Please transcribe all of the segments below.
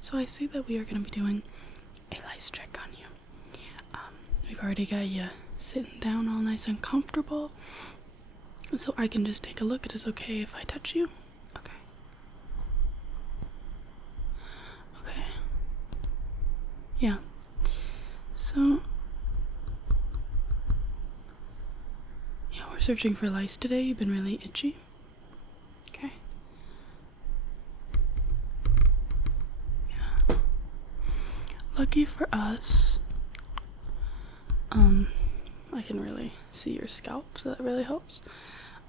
So I see that we are going to be doing a lice check on you. We've already got you sitting down all nice and comfortable, so I can just take a look. It is okay if I touch you? Okay. Okay. Yeah. So, yeah, we're searching for lice today. You've been really itchy. Okay. Yeah. Lucky for us, I can really see your scalp, so that really helps.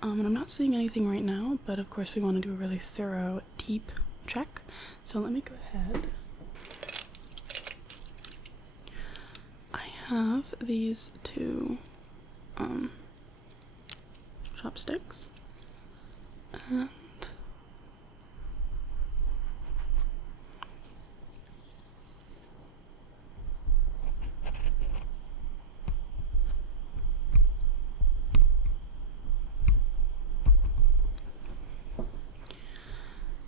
And I'm not seeing anything right now, but of course we want to do a really thorough, deep check. So let me go ahead. I have these two chopsticks, and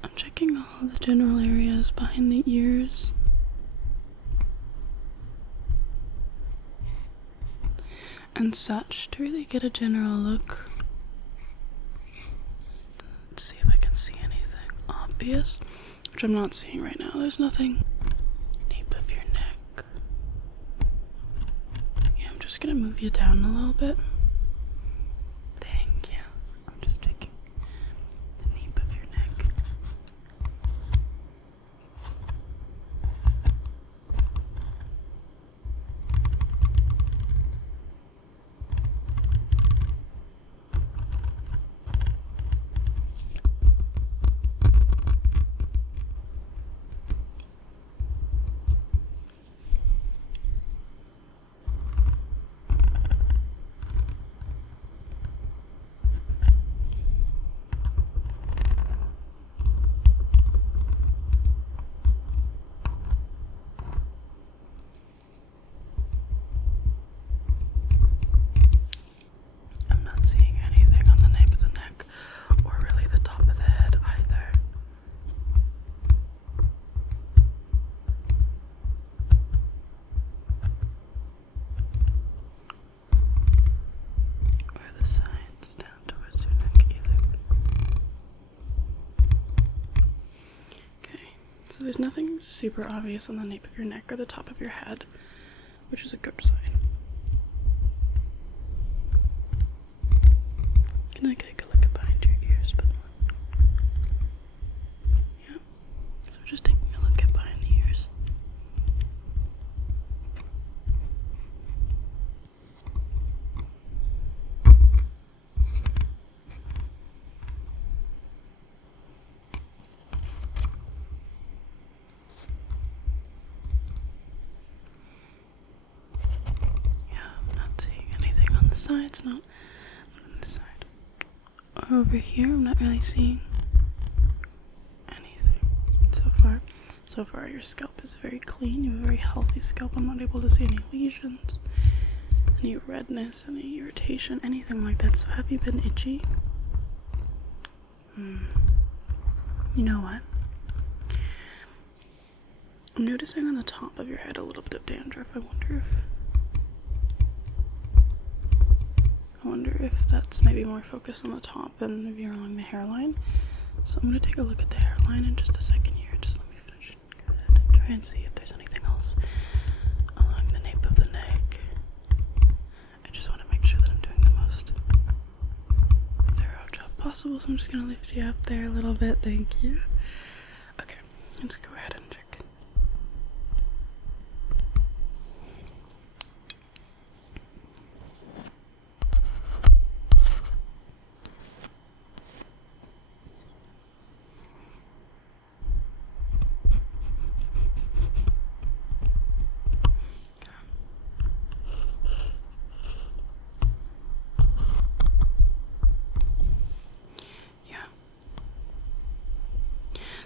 I'm checking all the general areas behind the ears. And such to really get a general look. Let's see if I can see anything obvious, which I'm not seeing right now. There's nothing. Nape of your neck. Yeah, I'm just gonna move you down a little bit. Thank you. I'm just checking the nape of your neck. Seeing anything on the nape of the neck or really the top of the head either. Or the sides down towards your neck either. Okay, so there's nothing super obvious on the nape of your neck or the top of your head, which is a good sign. Can I get a good look at behind your ears? But yeah, so we're just taking a look at behind the ears. Yeah, I'm not seeing anything on the sides, not on this side. Over here, I'm not really seeing anything so far your scalp is very clean. You have a very healthy scalp. I'm not able to see any lesions, any redness, any irritation, anything like that. So have you been itchy? You know what? I'm noticing on the top of your head a little bit of dandruff. I wonder if that's maybe more focused on the top and maybe along the hairline. So I'm going to take a look at the hairline in just a second here. Just let me finish. Go ahead and try and see if there's anything else along the nape of the neck. I just want to make sure that I'm doing the most thorough job possible. So I'm just going to lift you up there a little bit. Thank you. Okay, let's go ahead and check.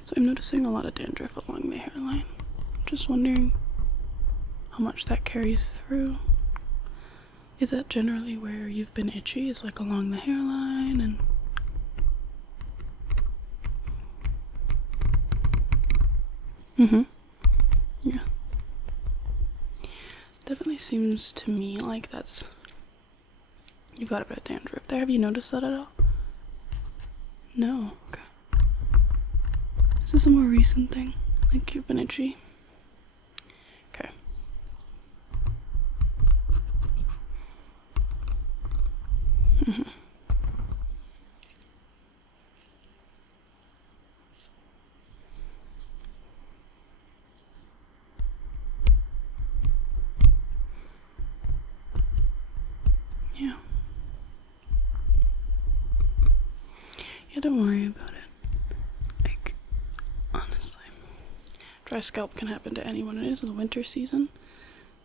So I'm noticing a lot of dandruff along the hairline. Just wondering how much that carries through. Is that generally where you've been itchy? Is like along the hairline and... Mm-hmm. Yeah. Definitely seems to me like you've got a bit of dandruff there. Have you noticed that at all? No? Okay. Is this a more recent thing? Like you've been itchy? Okay. Mm-hmm. Yeah. Yeah, don't worry about it. Like, honestly, dry scalp can happen to anyone. It is the winter season,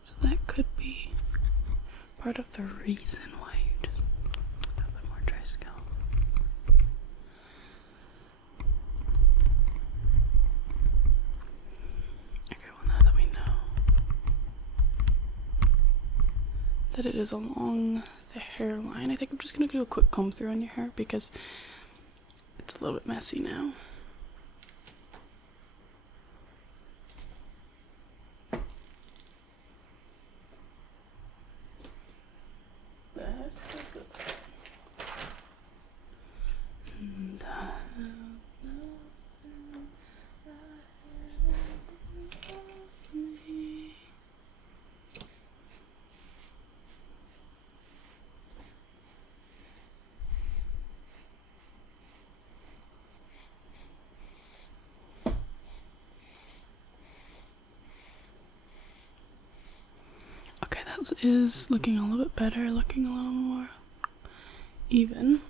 so that could be part of the reason why you just have a bit more dry scalp. Okay, well now that we know that it is along the hairline, I think I'm just gonna do a quick comb through on your hair because it's a little bit messy now. Okay, that is looking a little bit better, looking a little more even.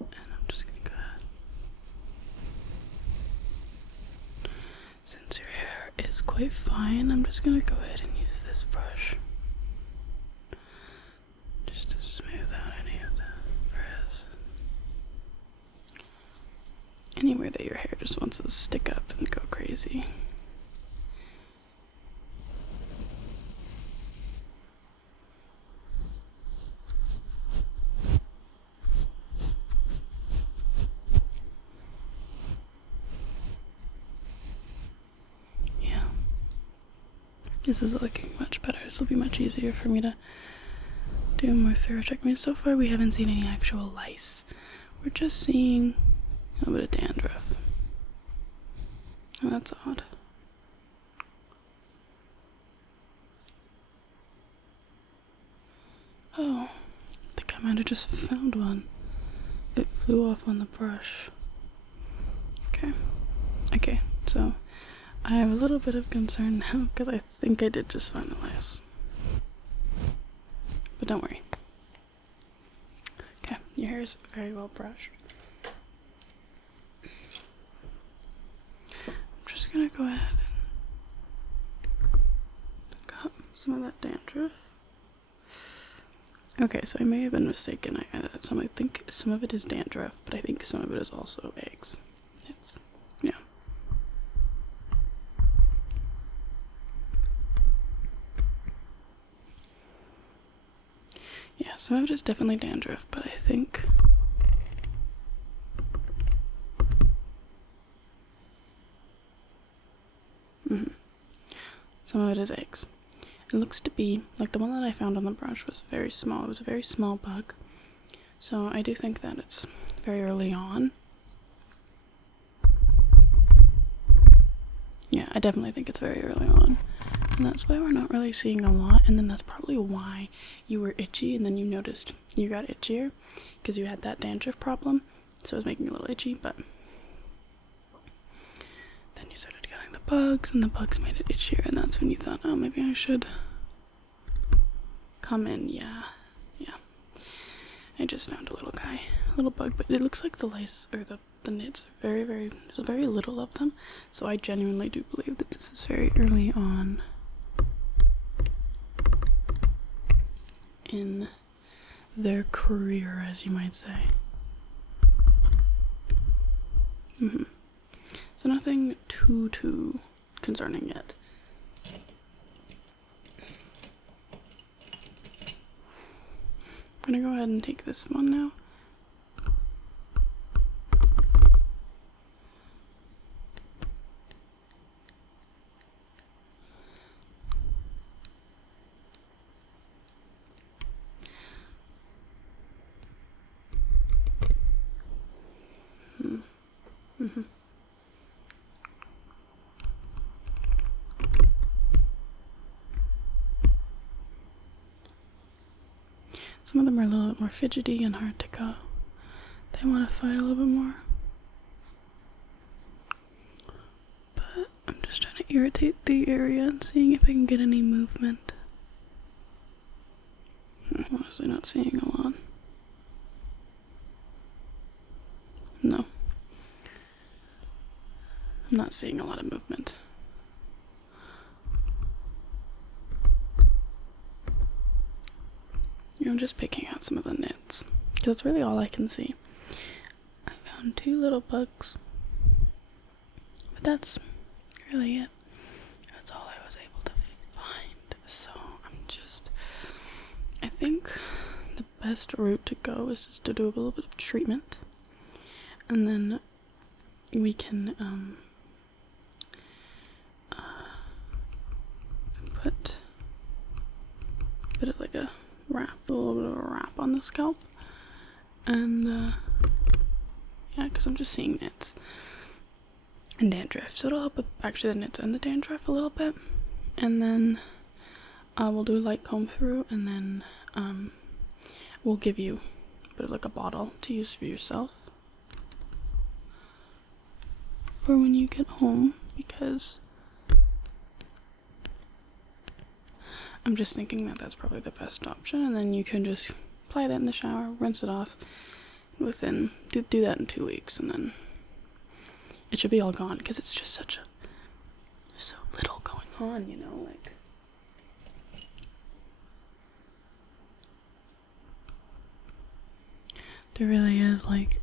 And I'm just gonna go ahead. Since your hair is quite fine, I'm just gonna go ahead and use this brush just to smooth out any of the frizz. Anywhere that your hair just wants to stick up and go crazy. This is looking much better. This will be much easier for me to do a more thorough check. I mean, so far we haven't seen any actual lice. We're just seeing a little bit of dandruff. Oh, that's odd. Oh, I think I might have just found one. It flew off on the brush. Okay, so I have a little bit of concern now because I think I did just find a lice. But don't worry. Okay, your hair is very well brushed. I'm just gonna go ahead and pick up some of that dandruff. Okay, so I may have been mistaken. I think some of it is dandruff, but I think some of it is also eggs. Yeah. Yeah, some of it is definitely dandruff, but I think some of it is eggs. It looks to be, like the one that I found on the brush was very small. It was a very small bug. So I do think that it's very early on. Yeah, I definitely think it's very early on. And that's why we're not really seeing a lot. And then that's probably why you were itchy and then you noticed you got itchier. Because you had that dandruff problem. So it was making you a little itchy, but then you started getting the bugs and the bugs made it itchier. And that's when you thought, oh, maybe I should come in. Yeah. I just found a little bug, but it looks like the lice or the nits are there's very little of them, so I genuinely do believe that this is very early on in their career, as you might say. So nothing too concerning yet. I'm gonna go ahead and take this one now. Some of them are a little bit more fidgety and hard to go. They want to fight a little bit more. But I'm just trying to irritate the area and seeing if I can get any movement. I'm honestly not seeing a lot. No. I'm not seeing a lot of movement. I'm just picking out some of the nits, because that's really all I can see. I found 2 little bugs, but that's really it. That's all I was able to find. So I think the best route to go is just to do a little bit of treatment, and then we can put a bit of like a little bit of a wrap on the scalp, and yeah, because I'm just seeing nits and dandruff, so it'll help with actually the nits and the dandruff a little bit. And then we'll do a light comb through, and then we'll give you a bit of like a bottle to use for yourself for when you get home, because I'm just thinking that that's probably the best option. And then you can just apply that in the shower, rinse it off within, do that in 2 weeks, and then it should be all gone, because it's just so little going on, you know, like. There really is, like,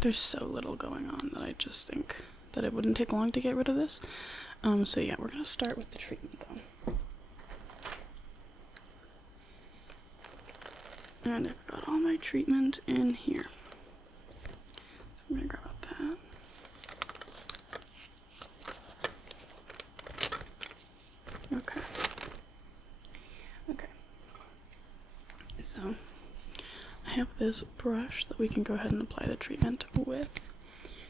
there's so little going on that I just think that it wouldn't take long to get rid of this. So yeah, we're gonna start with the treatment though. And I've got all my treatment in here. So I'm gonna grab out that. Okay. So I have this brush that we can go ahead and apply the treatment with.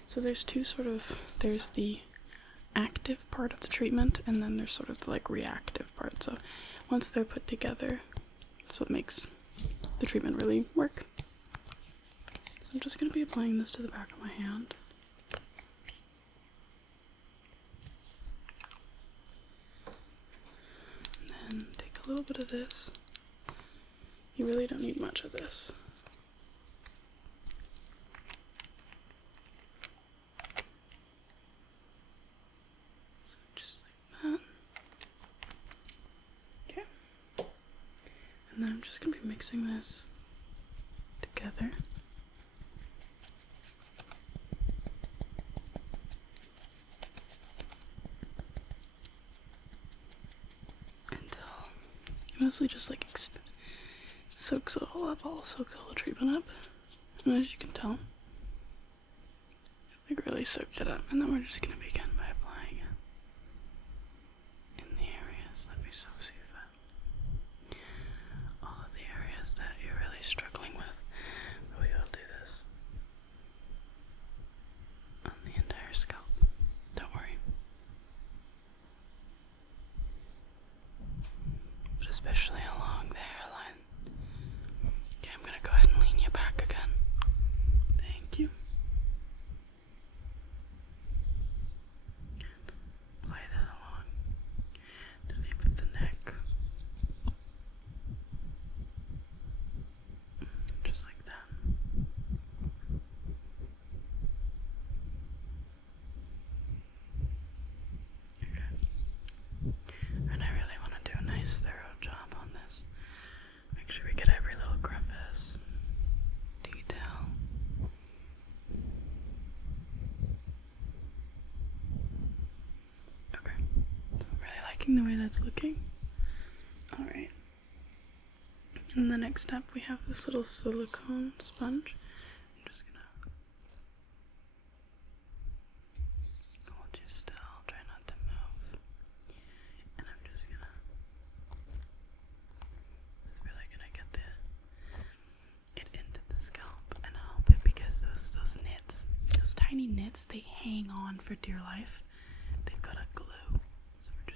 So there's there's the active part of the treatment, and then there's sort of the like reactive part. So once they're put together, that's what makes the treatment really work. So I'm just going to be applying this to the back of my hand. And then take a little bit of this. You really don't need much of this. So just like that. Okay. And then I'm just going to be mixing this together. Until it mostly just like soaks it all up, soaks all the treatment up. And as you can tell, it like really soaked it up. And then we're just going to begin by applying it in the areas that we so see fit. All of the areas that you're really struggling with. But we will do this on the entire scalp. Don't worry. But especially along the hairline. Okay, I'm gonna go ahead and lean you back again. Thank you. Apply that along the nape of the neck. Just like that. Okay. And I really want to do a nice thorough job on this. Make sure we get every little crevice, detail. Okay, so I'm really liking the way that's looking. Alright. In the next step, we have this little silicone sponge. I'm just gonna hold you still, try not to move. And I'm just gonna, this is really gonna get it into the scalp and help it, because those nits, those tiny nits, they hang on for dear life. They've got a glue. So we're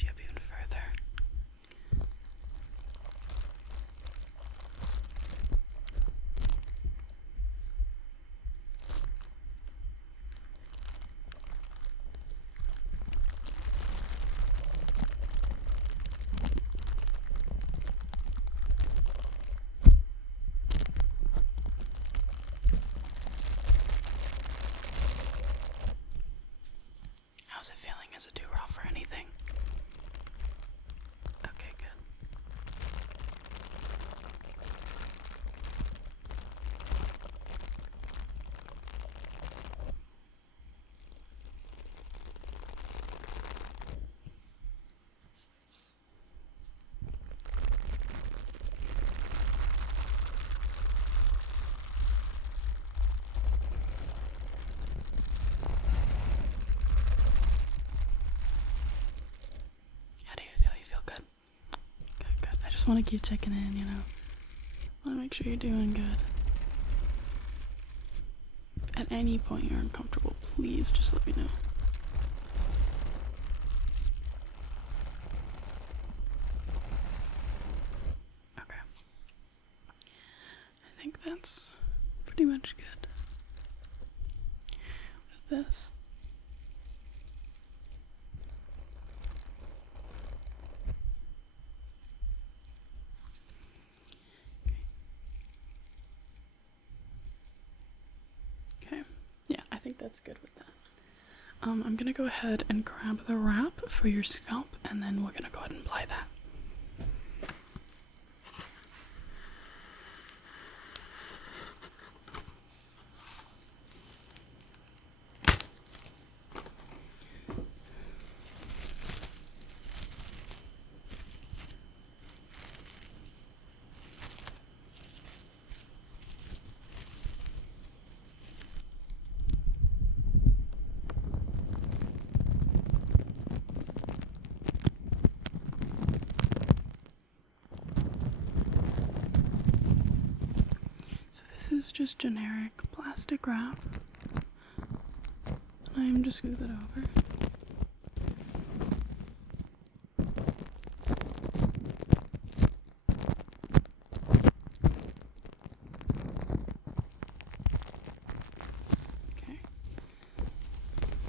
lift you up even further. How's it feeling? Is it too rough or anything? Okay, good. How do you feel? You feel good? Good. I just want to keep checking in, you know. I want to make sure you're doing good. At any point you're uncomfortable, please just let me know. Okay. I think that's pretty much good. With this. Okay. Yeah, I think that's good with that. I'm gonna go ahead and grab the wrap for your scalp, and then we're gonna go ahead and apply that. This is just generic plastic wrap. I'm just gonna move it over. Okay.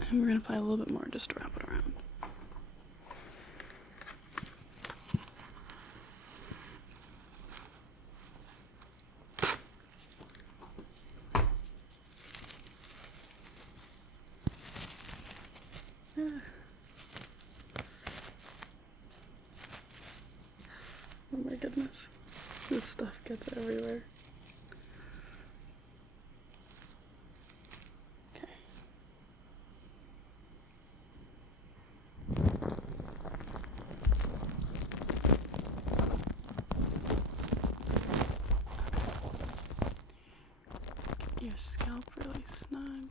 And we're gonna apply a little bit more just to wrap it around. Oh my goodness, this stuff gets everywhere. Okay. Get your scalp really snug.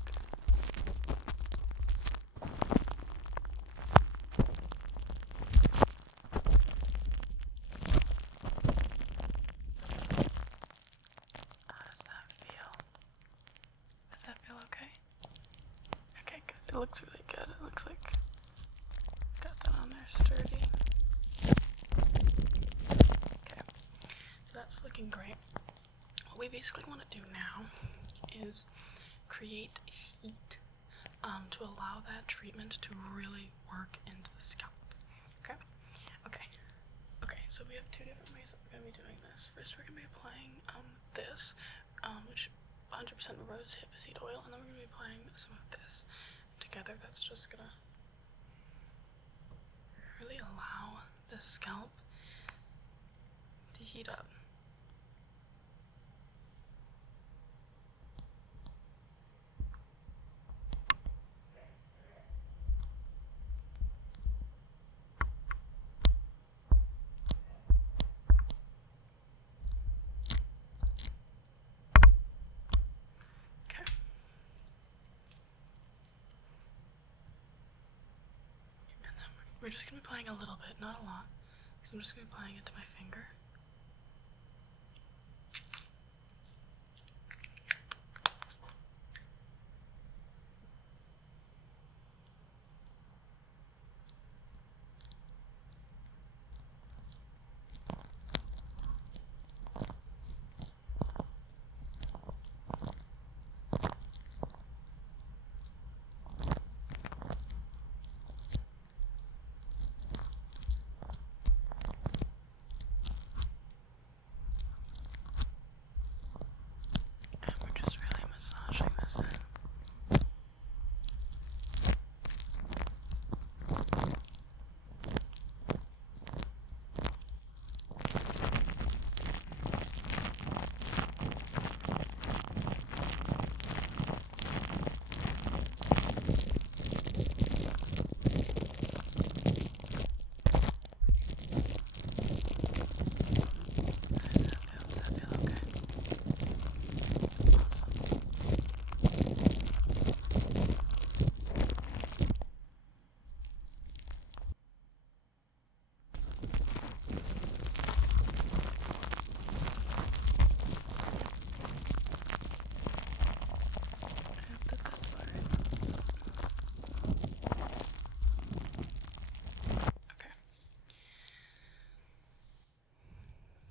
It looks really good. It looks like got that on there sturdy. Okay, so that's looking great. What we basically want to do now is create heat to allow that treatment to really work into the scalp. Okay, so we have two different ways that we're going to be doing this. First, we're going to be applying this, which 100% rosehip seed oil, and then we're going to be applying some of this. Together, that's just gonna really allow the scalp to heat up. We're just going to be applying a little bit, not a lot, because I'm just going to be applying it to my finger.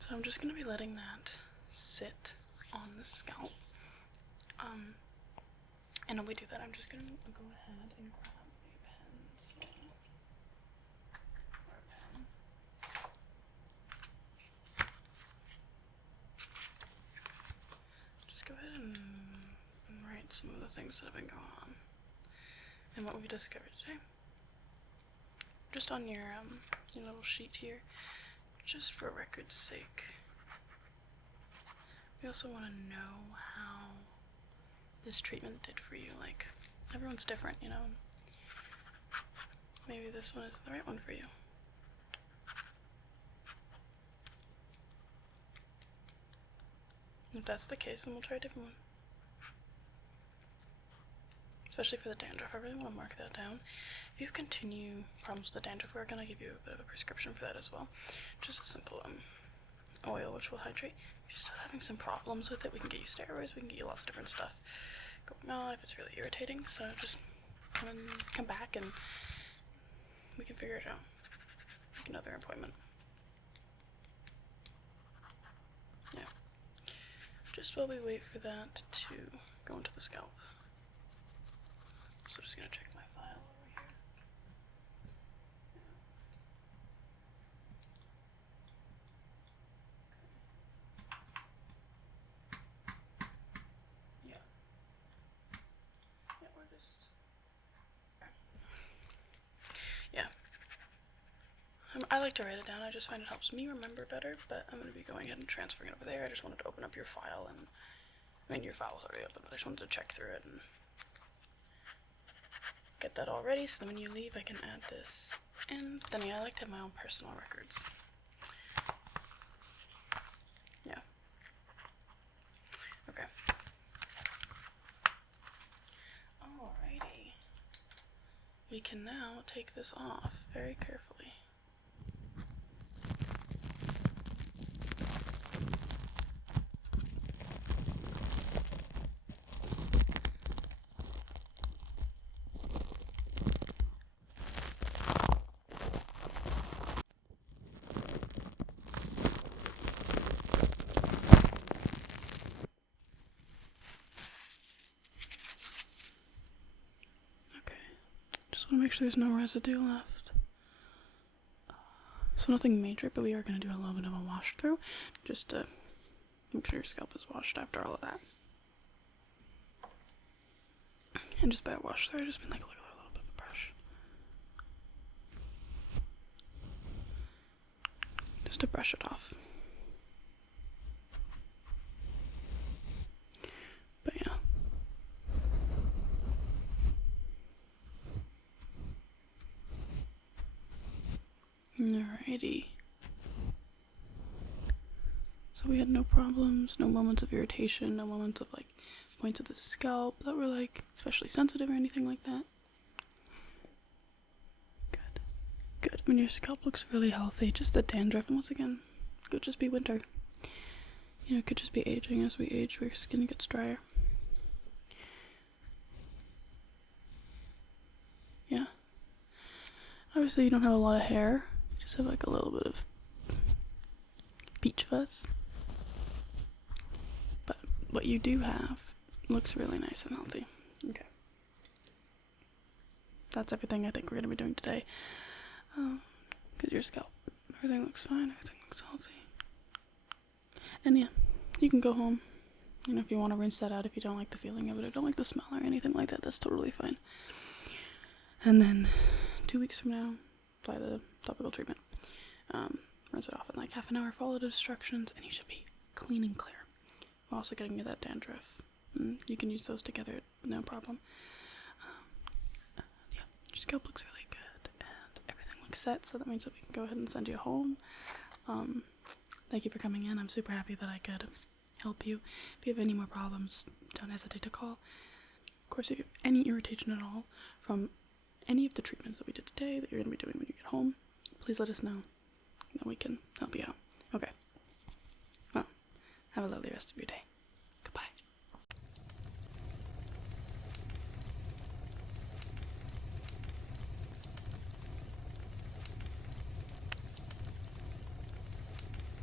So I'm just going to be letting that sit on the scalp. And while we do that, I'm just going to go ahead and grab a pencil or a pen. Just go ahead and write some of the things that have been going on and what we discovered today. Just on your little sheet here, just for record's sake. We also want to know how this treatment did for you. Like, everyone's different, you know. Maybe this one isn't the right one for you. If that's the case, then we'll try a different one. Especially for the dandruff, I really want to mark that down. If you continue problems with the dandruff, we're going to give you a bit of a prescription for that as well. Just a simple oil which will hydrate. If you're still having some problems with it, we can get you steroids, we can get you lots of different stuff going on if it's really irritating. So just come back and we can figure it out. Make another appointment. Yeah. Just while we wait for that to go into the scalp. So just gonna check my file over here. Yeah. Yeah, we're just... Yeah. I like to write it down, I just find it helps me remember better, but I'm going to be going ahead and transferring it over there. I just wanted to open up your file, and I mean, your file was already open, but I just wanted to check through it and get that all ready, so then when you leave I can add this in. Then yeah, I like to have my own personal records. Yeah. Okay. Alrighty. We can now take this off very carefully. Just want to make sure there's no residue left. So nothing major, but we are going to do a little bit of a wash through, just to make sure your scalp is washed after all of that. And just by a wash through, I just mean like a little bit of a brush. Just to brush it off. But yeah. Alrighty. So we had no problems, no moments of irritation, no moments of like points of the scalp that were like especially sensitive or anything like that. Good. Good. When your scalp looks really healthy, just the dandruff, and once again, it could just be winter. You know, it could just be aging. As we age, our skin gets drier. Yeah. Obviously you don't have a lot of hair. You just have like a little bit of peach fuzz. But what you do have looks really nice and healthy. Okay. That's everything I think we're going to be doing today. Because your scalp, everything looks fine, everything looks healthy. And yeah, you can go home. You know, if you want to rinse that out, if you don't like the feeling of it or don't like the smell or anything like that, that's totally fine. And then 2 weeks from now, apply the topical treatment. Rinse it off in like half an hour, follow the instructions, and you should be clean and clear. We're also getting you that dandruff. You can use those together, no problem. Yeah, your scalp looks really good, and everything looks set, so that means that we can go ahead and send you home. Thank you for coming in. I'm super happy that I could help you. If you have any more problems, don't hesitate to call. Of course, if you have any irritation at all from any of the treatments that we did today that you're going to be doing when you get home, please let us know, and we can help you out. Okay. Well, have a lovely rest of your day.